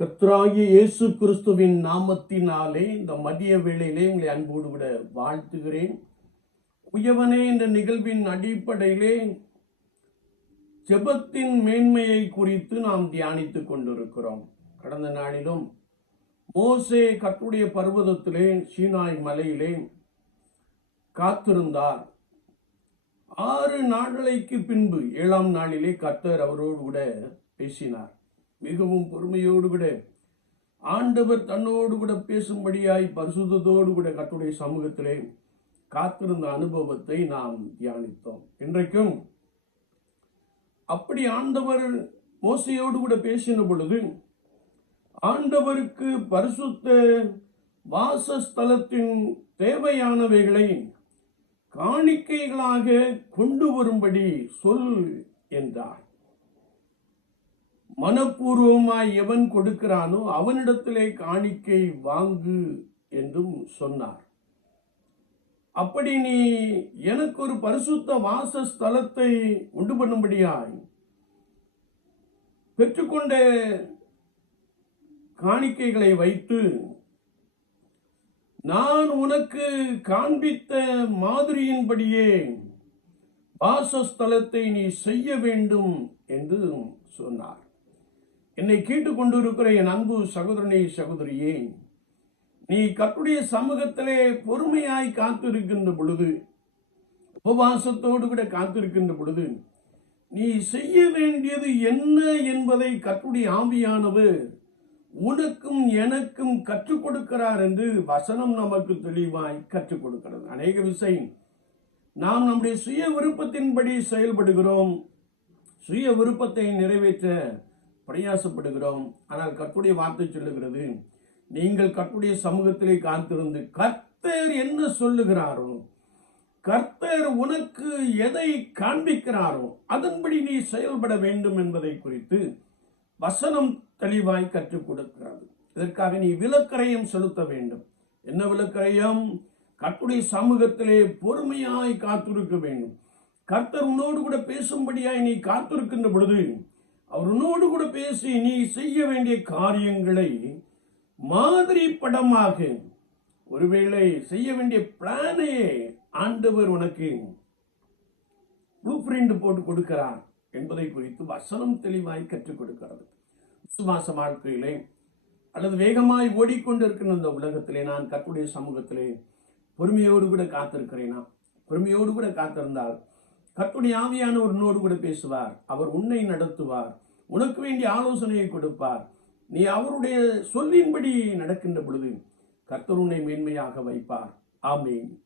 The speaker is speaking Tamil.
கர்த்தராகிய இயேசு கிறிஸ்துவின் நாமத்தினாலே இந்த மதிய வேளையிலே உங்களை அன்போடு கூட வாழ்த்துகிறேன். உயவனே இந்த நிகழ்வின் அடிப்படையிலே ஜெபத்தின் மேன்மையை குறித்து நாம் தியானித்துக் கொண்டிருக்கிறோம். கடந்த நாளிலும் மோசே கர்த்தருடைய பர்வதத்திலே சீனாய் மலையிலே காத்திருந்தார். ஆறு நாட்களுக்கு பின்பு ஏழாம் நாளிலே கர்த்தர் அவரோடு கூட பேசினார். மிகவும் பொறுமையோடு கூட ஆண்டவர் தன்னோடு கூட பேசும்படியாய் பரிசுத்தோடு கூட கத்துடைய சமூகத்திலே காத்திருந்த அனுபவத்தை நாம் தியானித்தோம். இன்றைக்கும் அப்படி ஆண்டவர் மோசையோடு கூட பேசின பொழுது ஆண்டவருக்கு பரிசுத்த வாசஸ்தலத்தின் தேவையானவைகளை காணிக்கைகளாக கொண்டு வரும்படி சொல் என்றார். மனப்பூர்வமாய் எவன் கொடுக்கிறானோ அவனிடத்திலே காணிக்கை வாங்கு என்றும் சொன்னார். அப்படி நீ எனக்கு ஒரு பரிசுத்த வாசஸ்தலத்தை உண்டு பண்ணும்படியாய் பெற்றுக்கொண்ட காணிக்கைகளை வைத்து நான் உனக்கு காண்பித்த மாதிரியின்படியே வாசஸ்தலத்தை நீ செய்ய வேண்டும் என்று சொன்னார். என்னை கேட்டுக்கொண்டிருக்கிற என் அன்பு சகோதரனே சகோதரியே நீ கத்துடைய சமூகத்திலே பொறுமையாய் காத்திருக்கின்ற பொழுது உபவாசத்தோடு கூட காத்திருக்கின்ற பொழுது நீ செய்ய வேண்டியது என்ன என்பதை கத்துடைய ஆவியானது உனக்கும் எனக்கும் கற்றுக் கொடுக்கிறார் என்று வசனம் நமக்கு தெளிவாய் கற்றுக் கொடுக்கிறது. அநேக விஷயம் நாம் நம்முடைய சுய விருப்பத்தின்படி செயல்படுகிறோம். சுய விருப்பத்தை நிறைவேற்ற பிரயாசப்படுகிறோம். ஆனால் கற்புடைய வார்த்தை சொல்லுகிறது நீங்கள் கற்புடைய சமூகத்திலே காத்திருந்து கர்த்தர் என்ன சொல்லுகிறாரோ கர்த்தர் உனக்கு எதை காண்பிக்கிறாரோ அதன்படி நீ செயல்பட வேண்டும் என்பதை குறித்து வசனம் தெளிவாய் கற்றுக் கொடுக்கிறது. இதற்காக நீ விலக்கரையும் செலுத்த வேண்டும். என்ன விலக்கரையும் கர்த்துடைய சமூகத்திலே பொறுமையாய் காத்திருக்க வேண்டும். கர்த்தர் உன்னோடு கூட பேசும்படியாய் நீ காத்திருக்கின்ற பொழுது அவர் உன்னோடு கூட பேசி நீ செய்ய வேண்டிய காரியங்களை மாதிரி படமாக ஒருவேளை செய்ய வேண்டிய பிளானையே ஆண்டவர் உனக்கு ப்ளூ பிரிண்ட் போட்டு கொடுக்கிறார் என்பதை குறித்து வசனம் தெளிவாய் கற்றுக் கொடுக்கிறது. விசுவாச வாழ்க்கையிலே அல்லது வேகமாய் ஓடிக்கொண்டிருக்கிற இந்த உலகத்திலே நான் கற்புடைய சமூகத்திலே பொறுமையோடு கூட காத்திருக்கிறேனா? பொறுமையோடு கூட காத்திருந்தால் கர்த்துடைய ஆவியான நோடு கூட பேசுவார். அவர் உன்னை நடத்துவார். உனக்கு வேண்டிய ஆலோசனையை கொடுப்பார். நீ அவருடைய சொல்லின்படி நடக்கின்ற பொழுது கர்த்தர் உன்னை மேன்மையாக வைப்பார். ஆமேன்.